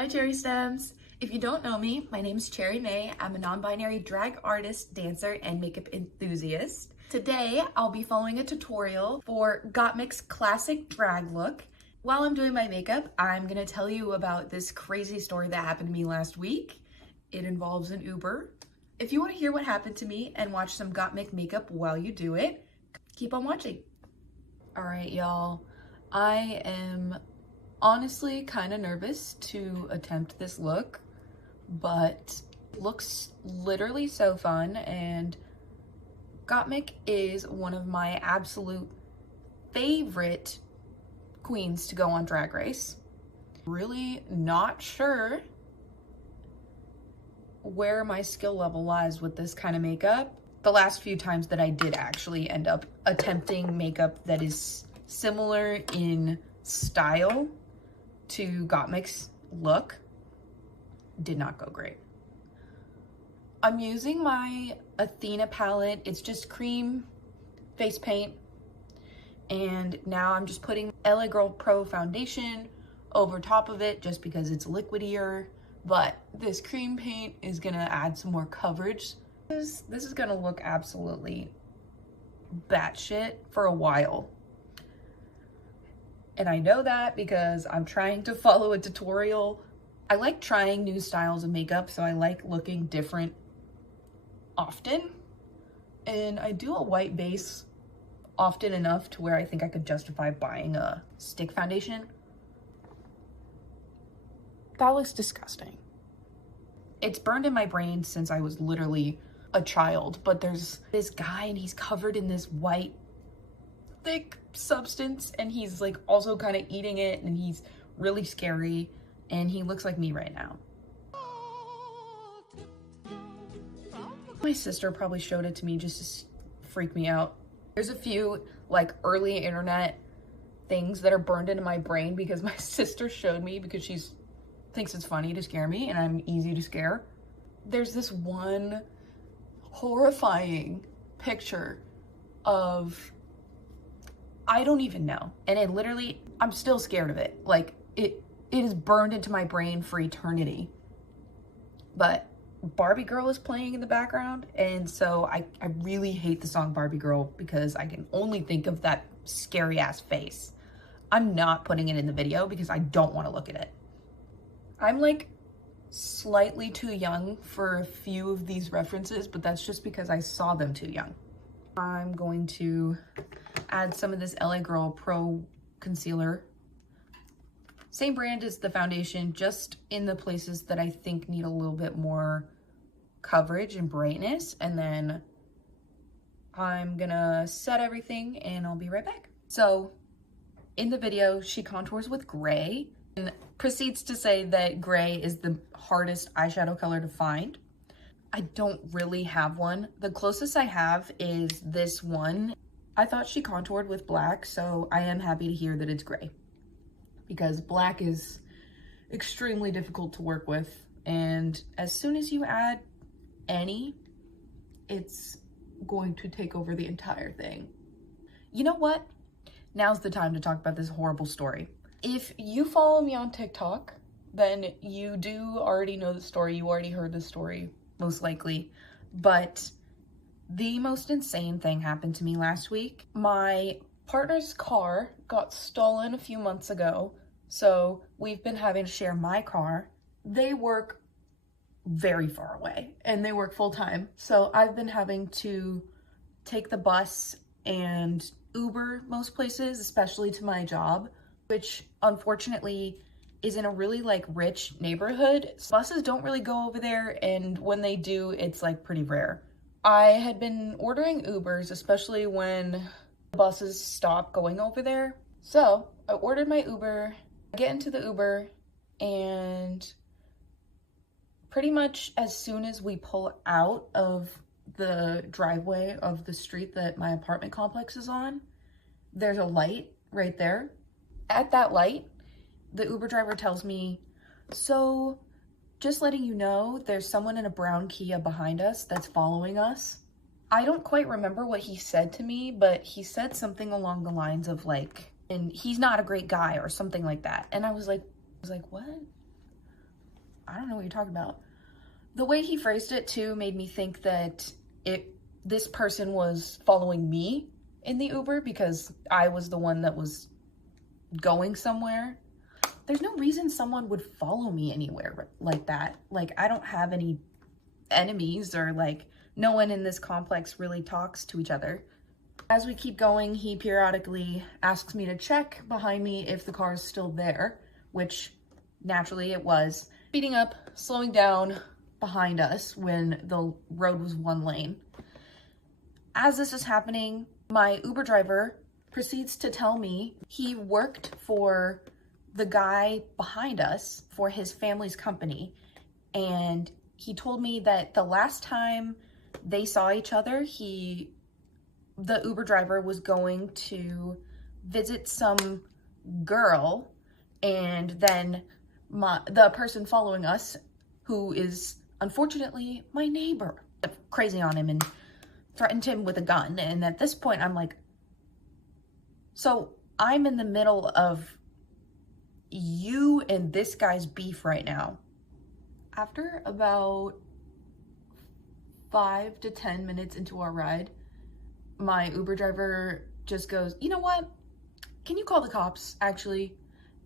Hi Cherry Stems! If you don't know me, my name is Cherry May. I'm a non-binary drag artist, dancer, and makeup enthusiast. Today, I'll be following a tutorial for Gottmik's classic drag look. While I'm doing my makeup, I'm gonna tell you about this crazy story that happened to me last week. It involves an Uber. If you wanna hear what happened to me and watch some Gottmik makeup while you do it, keep on watching. All right, y'all. I am honestly kind of nervous to attempt this look, but it looks literally so fun, and Gottmik is one of my absolute favorite queens to go on Drag Race. Really not sure where my skill level lies with this kind of makeup. The last few times that I did actually end up attempting makeup that is similar in style to Gottmik's look did not go great. I'm using my Athena palette. It's just cream face paint. And now I'm just putting LA Girl Pro foundation over top of it just because it's liquidier. But this cream paint is gonna add some more coverage. This is gonna look absolutely batshit for a while. And I know that because I'm trying to follow a tutorial. I like trying new styles of makeup, so I like looking different often. And I do a white base often enough to where I think I could justify buying a stick foundation. That looks disgusting. It's burned in my brain since I was literally a child, but there's this guy and he's covered in this white thick substance and he's like also kind of eating it and he's really scary and he looks like me right now. My sister probably showed it to me just to freak me out. There's a few like early internet things that are burned into my brain because my sister showed me because she thinks it's funny to scare me and I'm easy to scare. There's this one horrifying picture of I don't even know. And it literally, I'm still scared of it. Like it is burned into my brain for eternity. But Barbie Girl is playing in the background. And so I really hate the song Barbie Girl because I can only think of that scary ass face. I'm not putting it in the video because I don't want to look at it. I'm like slightly too young for a few of these references, but that's just because I saw them too young. I'm going to add some of this LA Girl Pro concealer. Same brand as the foundation, just in the places that I think need a little bit more coverage and brightness. And then I'm gonna set everything and I'll be right back. So in the video, she contours with gray and proceeds to say that gray is the hardest eyeshadow color to find. I don't really have one. The closest I have is this one. I thought she contoured with black, so I am happy to hear that it's gray because black is extremely difficult to work with. And as soon as you add any, it's going to take over the entire thing. You know what? Now's the time to talk about this horrible story. If you follow me on TikTok, then you do already know the story. You already heard the story, most likely. But the most insane thing happened to me last week. My partner's car got stolen a few months ago, so we've been having to share my car. They work very far away and they work full time. So I've been having to take the bus and Uber most places, especially to my job, which unfortunately is in a really like rich neighborhood. Buses don't really go over there, and when they do, it's like pretty rare. I had been ordering Ubers, especially when buses stop going over there. So I ordered my Uber, I get into the Uber, and pretty much as soon as we pull out of the driveway of the street that my apartment complex is on, there's a light right there. At that light, the Uber driver tells me, "So just letting you know, there's someone in a brown Kia behind us that's following us." I don't quite remember what he said to me, but he said something along the lines of like, and he's not a great guy or something like that. And I was like, what? I don't know what you're talking about. The way he phrased it too made me think that this person was following me in the Uber because I was the one that was going somewhere. There's no reason someone would follow me anywhere like that. Like, I don't have any enemies, or like, no one in this complex really talks to each other. As we keep going, he periodically asks me to check behind me if the car is still there, which naturally it was. Speeding up, slowing down behind us when the road was one lane. As this is happening, my Uber driver proceeds to tell me he worked for the guy behind us for his family's company, and he told me that the last time they saw each other, the Uber driver was going to visit some girl, and then the person following us, who is unfortunately my neighbor, crazy on him and threatened him with a gun. And at this point, I'm like, so I'm in the middle of you and this guy's beef right now. After about 5 to 10 minutes into our ride, my Uber driver just goes, you know what? Can you call the cops, actually?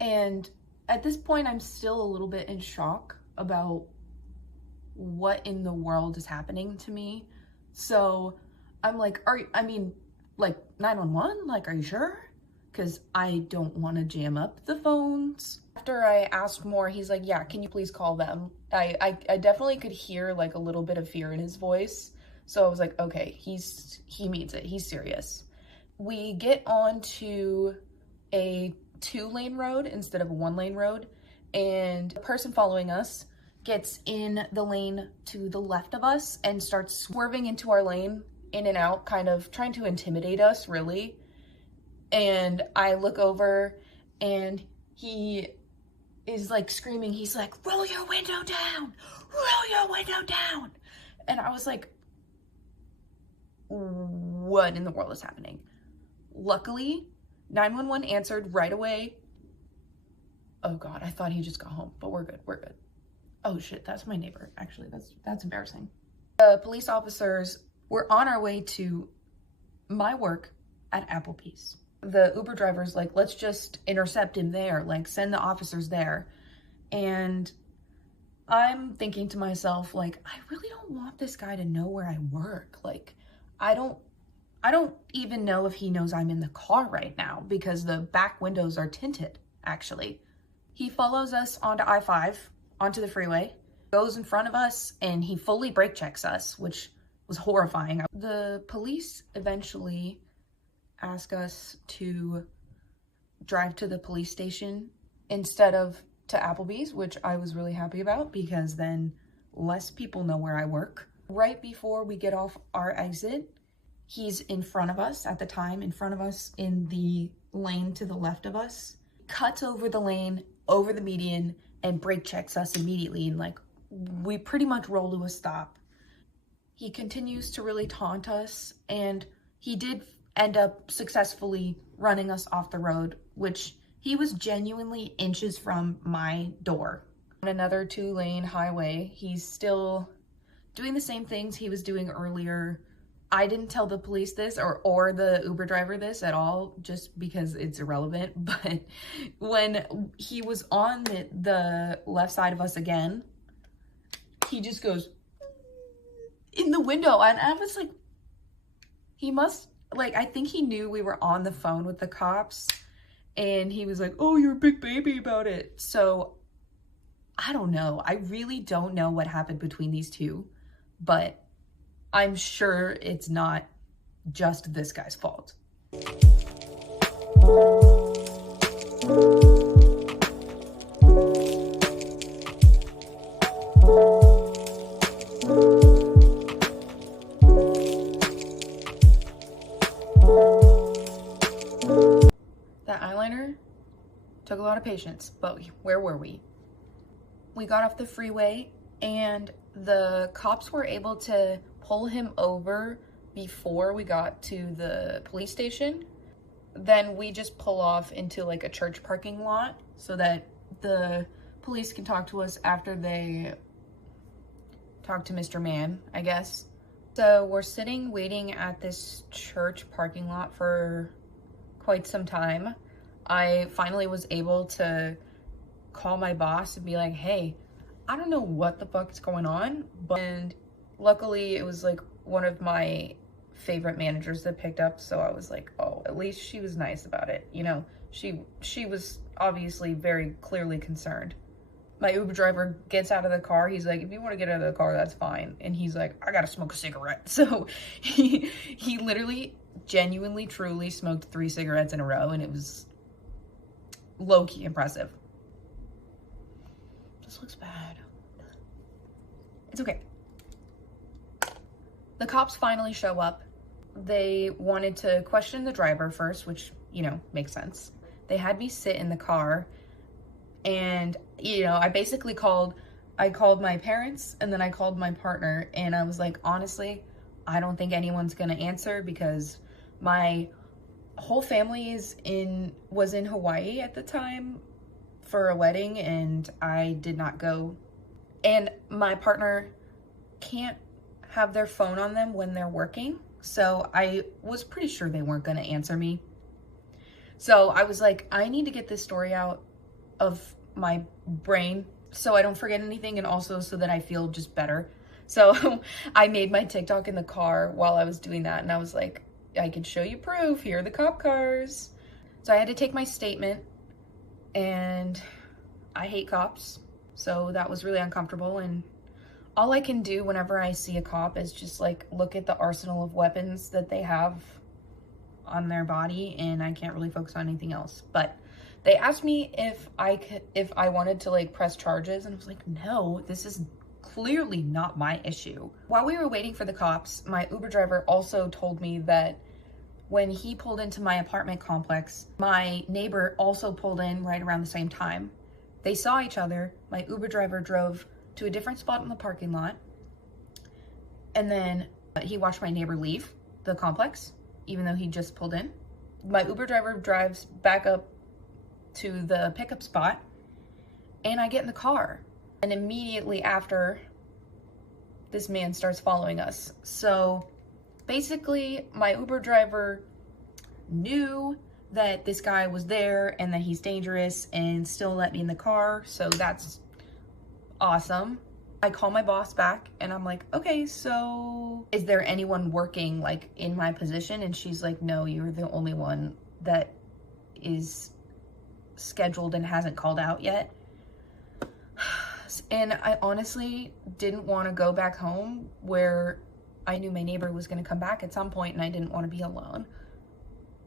And at this point, I'm still a little bit in shock about what in the world is happening to me. So I'm like, like 911? Like, are you sure? Because I don't want to jam up the phones. After I asked more, he's like, yeah, can you please call them? I definitely could hear like a little bit of fear in his voice. So I was like, okay, he means it. He's serious. We get onto a 2-lane road instead of a 1-lane road, and the person following us gets in the lane to the left of us and starts swerving into our lane, in and out, kind of trying to intimidate us, really. And I look over and he is like screaming. He's like, roll your window down, roll your window down. And I was like, what in the world is happening? Luckily, 911 answered right away. Oh God, I thought he just got home, but we're good, we're good. Oh shit, that's my neighbor. Actually, that's embarrassing. The police officers were on our way to my work at Applebee's. The Uber driver's like, let's just intercept him there, like send the officers there. And I'm thinking to myself, like, I really don't want this guy to know where I work. Like, I don't even know if he knows I'm in the car right now because the back windows are tinted, actually. He follows us onto I-5, onto the freeway, goes in front of us, and he fully brake checks us, which was horrifying. The police eventually ask us to drive to the police station instead of to Applebee's, which I was really happy about because then less people know where I work. Right before we get off our exit, he's in front of us at the time, in front of us in the lane to the left of us, cuts over the lane, over the median, and brake checks us immediately. And like, we pretty much roll to a stop. He continues to really taunt us, and he did end up successfully running us off the road, which he was genuinely inches from my door. On another 2-lane highway, he's still doing the same things he was doing earlier. I didn't tell the police this or the Uber driver this at all, just because it's irrelevant. But when he was on the left side of us again, he just goes in the window. And I was like, he must, like, I think he knew we were on the phone with the cops. And he was like, oh, you're a big baby about it. So I don't know. I really don't know what happened between these two. But I'm sure it's not just this guy's fault. That eyeliner took a lot of patience, but where were we? We got off the freeway and the cops were able to pull him over before we got to the police station. Then we just pull off into like a church parking lot so that the police can talk to us after they talk to Mr. Man, I guess. So we're sitting waiting at this church parking lot for quite some time. I finally was able to call my boss and be like, hey, I don't know what the fuck is going on, and luckily it was like one of my favorite managers that picked up, so I was like, oh, at least she was nice about it, you know. She was obviously very clearly concerned. My Uber driver gets out of the car. He's like, if you want to get out of the car, that's fine. And he's like, I gotta smoke a cigarette. So he literally, genuinely, truly smoked 3 cigarettes in a row, and it was low-key impressive. This looks bad. It's okay. The cops finally show up. They wanted to question the driver first, which, you know, makes sense. They had me sit in the car, and, you know, I called my parents, and then I called my partner, and I was like, honestly, I don't think anyone's gonna answer because my whole family was in Hawaii at the time for a wedding, and I did not go. And my partner can't have their phone on them when they're working, so I was pretty sure they weren't gonna answer me. So I was like, I need to get this story out of my brain so I don't forget anything, and also so that I feel just better. So I made my TikTok in the car while I was doing that, and I was like, I can show you proof, here are the cop cars. So I had to take my statement, and I hate cops, so that was really uncomfortable. And all I can do whenever I see a cop is just like look at the arsenal of weapons that they have on their body, and I can't really focus on anything else. But they asked me if I wanted to like press charges, and I was like, no, this is clearly not my issue. While we were waiting for the cops, my Uber driver also told me that when he pulled into my apartment complex, my neighbor also pulled in right around the same time. They saw each other. My Uber driver drove to a different spot in the parking lot, and then he watched my neighbor leave the complex, even though he just pulled in. My Uber driver drives back up to the pickup spot, and I get in the car. And immediately after, this man starts following us. So basically, my Uber driver knew that this guy was there and that he's dangerous and still let me in the car. So that's awesome. I call my boss back and I'm like, okay, so is there anyone working like in my position? And she's like, no, you're the only one that is scheduled and hasn't called out yet. And I honestly didn't want to go back home where I knew my neighbor was going to come back at some point, and I didn't want to be alone.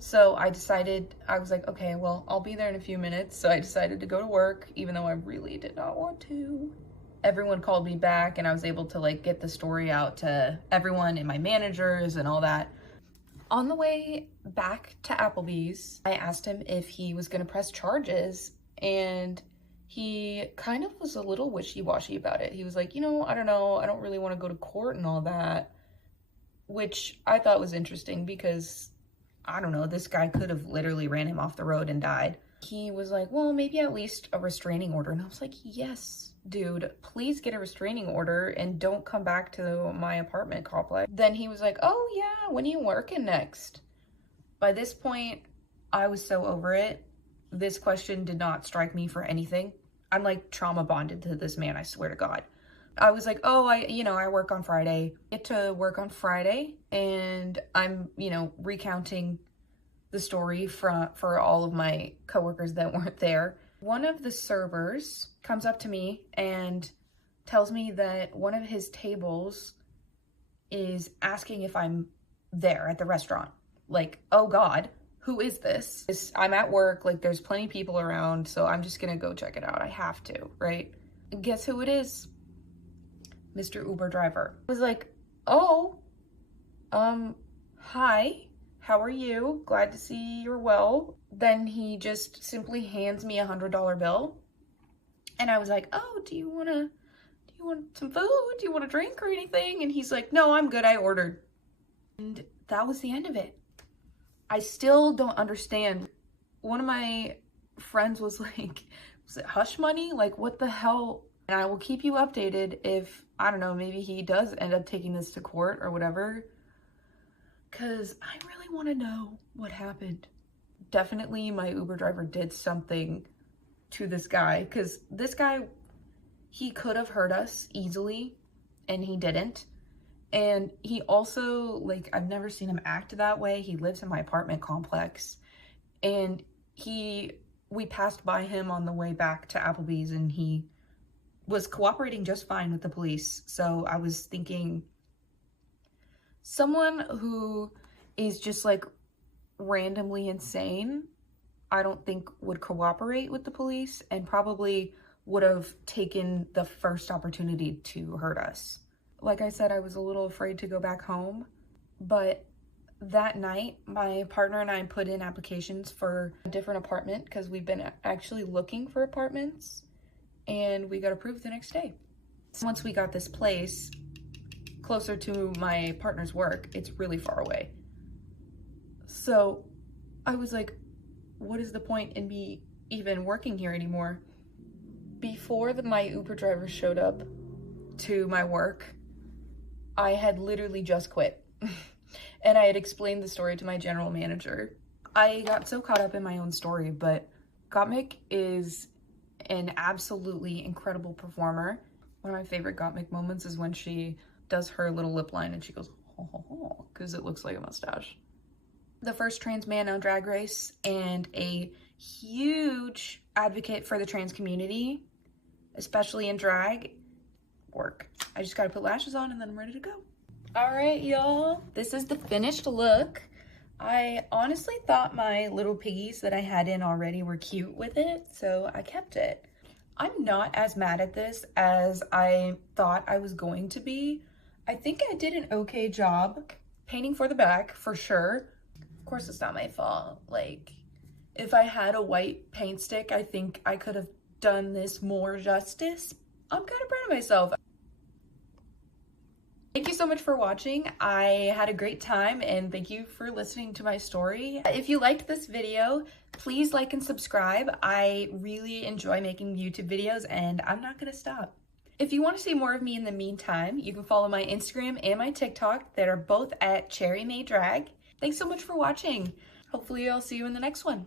So I was like, okay, well, I'll be there in a few minutes. So I decided to go to work, even though I really did not want to. Everyone called me back, and I was able to like get the story out to everyone and my managers and all that. On the way back to Applebee's, I asked him if he was going to press charges, and he kind of was a little wishy-washy about it. He was like, you know, I don't know, I don't really want to go to court and all that, which I thought was interesting because, I don't know, this guy could have literally ran him off the road and died. He was like, well, maybe at least a restraining order. And I was like, yes, dude, please get a restraining order and don't come back to my apartment complex. Then he was like, oh yeah, when are you working next? By this point, I was so over it. This question did not strike me for anything. I'm like trauma bonded to this man, I swear to God. I was like, oh, I work on Friday. Get to work on Friday, and I'm, recounting the story for all of my coworkers that weren't there. One of the servers comes up to me and tells me that one of his tables is asking if I'm there at the restaurant. Like, oh God, who is this? I'm at work, like there's plenty of people around, so I'm just gonna go check it out. I have to, right? And guess who it is? Mr. Uber driver. I was like, oh, hi, how are you? Glad to see you're well. Then he just simply hands me $100 bill. And I was like, oh, do you want some food? Do you want a drink or anything? And he's like, no, I'm good, I ordered. And that was the end of it. I still don't understand. One of my friends was like, is it hush money? Like, what the hell? And I will keep you updated if, I don't know, maybe he does end up taking this to court or whatever. Because I really want to know what happened. Definitely my Uber driver did something to this guy. Because this guy, he could have hurt us easily, and he didn't. And he also, like, I've never seen him act that way. He lives in my apartment complex. And we passed by him on the way back to Applebee's, and he was cooperating just fine with the police. So I was thinking, someone who is just like randomly insane, I don't think would cooperate with the police, and probably would have taken the first opportunity to hurt us. Like I said, I was a little afraid to go back home, but that night, my partner and I put in applications for a different apartment because we've been actually looking for apartments, and we got approved the next day. Once we got this place closer to my partner's work, it's really far away. So I was like, what is the point in me even working here anymore? Before my Uber driver showed up to my work, I had literally just quit. And I had explained the story to my general manager. I got so caught up in my own story, but Gottmik is an absolutely incredible performer. One of my favorite Gottmik moments is when she does her little lip line and she goes, ho ho ho, because it looks like a mustache. The first trans man on Drag Race and a huge advocate for the trans community, especially in drag. Work. I just gotta put lashes on and then I'm ready to go. All right, y'all, this is the finished look. I honestly thought my little piggies that I had in already were cute with it, so I kept it. I'm not as mad at this as I thought I was going to be. I think I did an okay job painting for the back, for sure. Of course, it's not my fault. Like, if I had a white paint stick, I think I could have done this more justice. I'm kind of proud of myself. Thank you so much for watching. I had a great time, and thank you for listening to my story. If you liked this video, please like and subscribe. I really enjoy making YouTube videos, and I'm not gonna stop. If you want to see more of me in the meantime, you can follow my Instagram and my TikTok that are both at Cherry May Drag. Thanks so much for watching. Hopefully I'll see you in the next one.